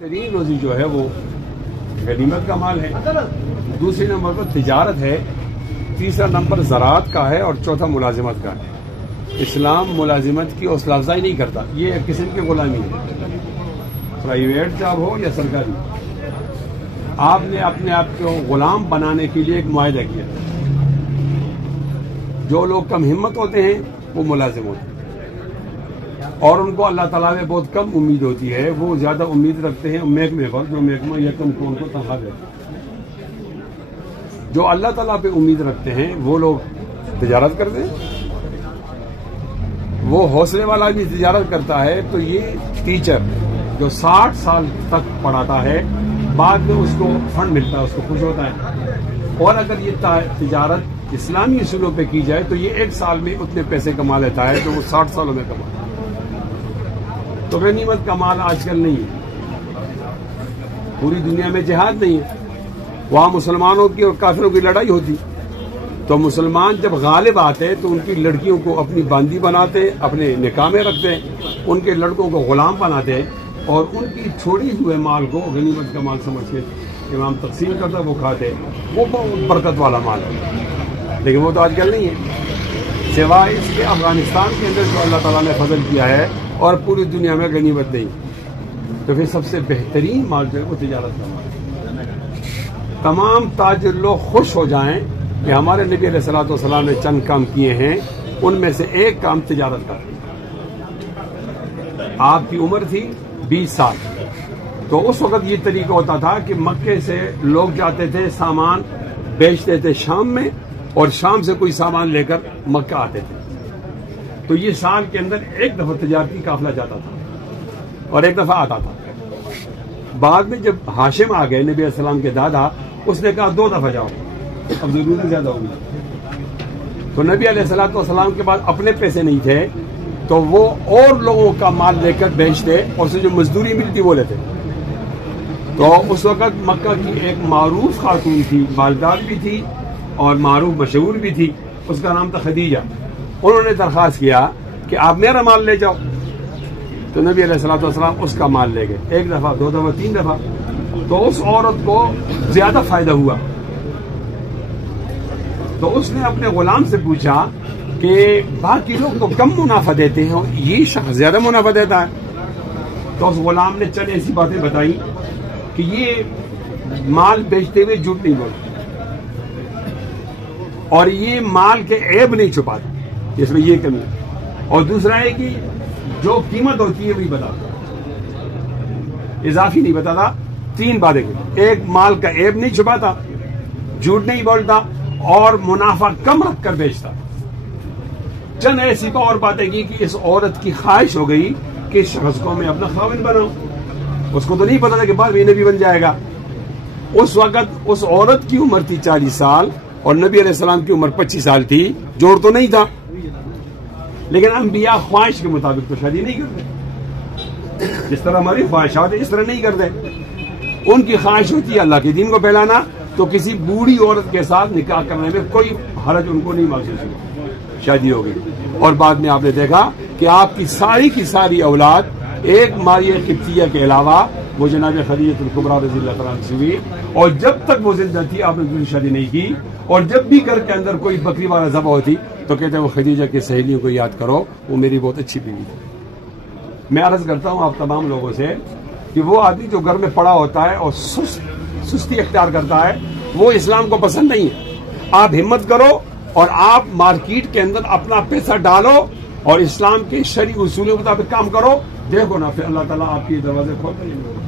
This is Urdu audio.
ترین روزی جو ہے وہ غنیمت کا مال ہے، دوسری نمبر پر تجارت ہے، تیسرا نمبر زراعت کا ہے اور چوتھا ملازمت کا ہے۔ اسلام ملازمت کی حوصلہ افزائی نہیں کرتا، یہ ایک قسم کی غلامی ہے، پرائیویٹ جاب ہو یا سرکاری۔ آپ نے اپنے آپ کو غلام بنانے کے لیے ایک معاہدہ کیا۔ جو لوگ کم ہمت ہوتے ہیں وہ ملازم ہوتے ہیں، اور ان کو اللہ تعالیٰ میں بہت کم امید ہوتی ہے، وہ زیادہ امید رکھتے ہیں محکمے پر، جو محکمہ یا کم کون کو تنخواہ دیتے ہیں۔ جو اللہ تعالیٰ پہ امید رکھتے ہیں وہ لوگ تجارت کرتے ہیں۔ وہ حوصلے والا بھی تجارت کرتا ہے تو یہ ٹیچر جو 60 سال تک پڑھاتا ہے، بعد میں اس کو فنڈ ملتا ہے، اس کو خوش ہوتا ہے۔ اور اگر یہ تجارت اسلامی اصولوں پہ کی جائے تو یہ 1 سال میں اتنے پیسے کما لیتا ہے جو وہ 60 سالوں میں کماتا ہے۔ تو غنیمت کا مال آج کل نہیں ہے، پوری دنیا میں جہاد نہیں ہے، وہاں مسلمانوں کی اور کافروں کی لڑائی ہوتی، تو مسلمان جب غالب آتے تو ان کی لڑکیوں کو اپنی باندی بناتے، اپنے نکاح میں رکھتے، ان کے لڑکوں کو غلام بناتے اور ان کی چھوڑی ہوئے مال کو غنیمت کا مال سمجھ کے امام تقسیم کرتا، وہ کھاتے، وہ بہت برکت والا مال ہے۔ لیکن وہ تو آج کل نہیں ہے، سوائے اس کے افغانستان کے اندر جو اللہ تعالیٰ نے فضل کیا ہے، اور پوری دنیا میں غنیمت نہیں، تو پھر سب سے بہترین مال جو ہے وہ تجارت کا مال ہے۔ تمام تاجر لوگ خوش ہو جائیں کہ ہمارے نبی علیہ الصلوۃ والسلام نے چند کام کیے ہیں، ان میں سے ایک کام تجارت کا۔ آپ کی عمر تھی 20 سال، تو اس وقت یہ طریقہ ہوتا تھا کہ مکے سے لوگ جاتے تھے، سامان بیچتے تھے شام میں، اور شام سے کوئی سامان لے کر مکہ آتے تھے۔ تو یہ سال کے اندر ایک دفعہ تجارتی قافلہ جاتا تھا اور ایک دفعہ آتا تھا۔ بعد میں جب ہاشم آ گئے، نبی علیہ السلام کے دادا، اس نے کہا 2 دفعہ جاؤ، اب ضرورت زیادہ ہوگی۔ تو نبی علیہ السلام کے بعد اپنے پیسے نہیں تھے تو وہ اور لوگوں کا مال لے کر بیچتے، اور اسے جو مزدوری ملتی وہ لیتے۔ تو اس وقت مکہ کی ایک معروف خاتون تھی، مالدار بھی تھی اور معروف مشہور بھی تھی، اس کا نام تھا خدیجہ۔ انہوں نے درخواست کیا کہ آپ میرا مال لے جاؤ، تو نبی علیہ الصلوۃ والسلام اس کا مال لے گئے، 1 دفعہ 2 دفعہ 3 دفعہ۔ تو اس عورت کو زیادہ فائدہ ہوا، تو اس نے اپنے غلام سے پوچھا کہ باقی لوگ تو کم منافع دیتے ہیں، یہ شخص زیادہ منافع دیتا ہے۔ تو اس غلام نے چند ایسی باتیں بتائی کہ یہ مال بیچتے ہوئے جھوٹ نہیں بولتا، اور یہ مال کے عیب نہیں چھپاتا، اس میں یہ کمی ہے، اور دوسرا ہے کہ جو قیمت ہوتی ہے وہی بتاتا، اضافی نہیں بتاتا۔ 3 باتیں، ایک مال کا عیب نہیں چھپاتا، جھوٹ نہیں بولتا، اور منافع کم رکھ کر بیچتا۔ چند ایسی اور باتیں کی کہ اس عورت کی خواہش ہو گئی کہ اس شخص کو میں اپنا خاوند بناؤں۔ اس کو تو نہیں پتا تھا کہ بعد میں نبی بن جائے گا۔ اس وقت اس عورت کی عمر تھی 40 سال اور نبی علیہ السلام کی عمر 25 سال تھی، جوڑ تو نہیں تھا، لیکن انبیاء خواہش کے مطابق تو شادی نہیں کرتے، جس طرح ہماری خواہشات ہیں اس طرح نہیں کرتے۔ ان کی خواہش ہوتی ہے اللہ کے دین کو پھیلانا، تو کسی بوڑھی عورت کے ساتھ نکاح کرنے میں کوئی حرج ان کو نہیں محسوس ہوا، شادی ہو گئی۔ اور بعد میں آپ نے دیکھا کہ آپ کی ساری اولاد ایک ماریہ قبطیہ کے علاوہ وہ جناب خدیجہ الکبریٰ رضی اللہ تعالیٰ عنہ سے ہوئی، اور جب تک وہ زندہ تھی آپ نے دوسری شادی نہیں کی، اور جب بھی گھر کے اندر کوئی بکری والا ذبح ہوتی تو کہتے ہیں وہ خدیجہ کی سہیلیوں کو یاد کرو، وہ میری بہت اچھی بیوی تھی۔ میں عرض کرتا ہوں آپ تمام لوگوں سے کہ وہ آدمی جو گھر میں پڑا ہوتا ہے اور سستی اختیار کرتا ہے، وہ اسلام کو پسند نہیں ہے۔ آپ ہمت کرو اور آپ مارکیٹ کے اندر اپنا پیسہ ڈالو اور اسلام کے شرعی اصولوں کے مطابق کام کرو، دیکھو نا پھر اللہ تعالیٰ آپ کی دروازے کھولتے ہیں۔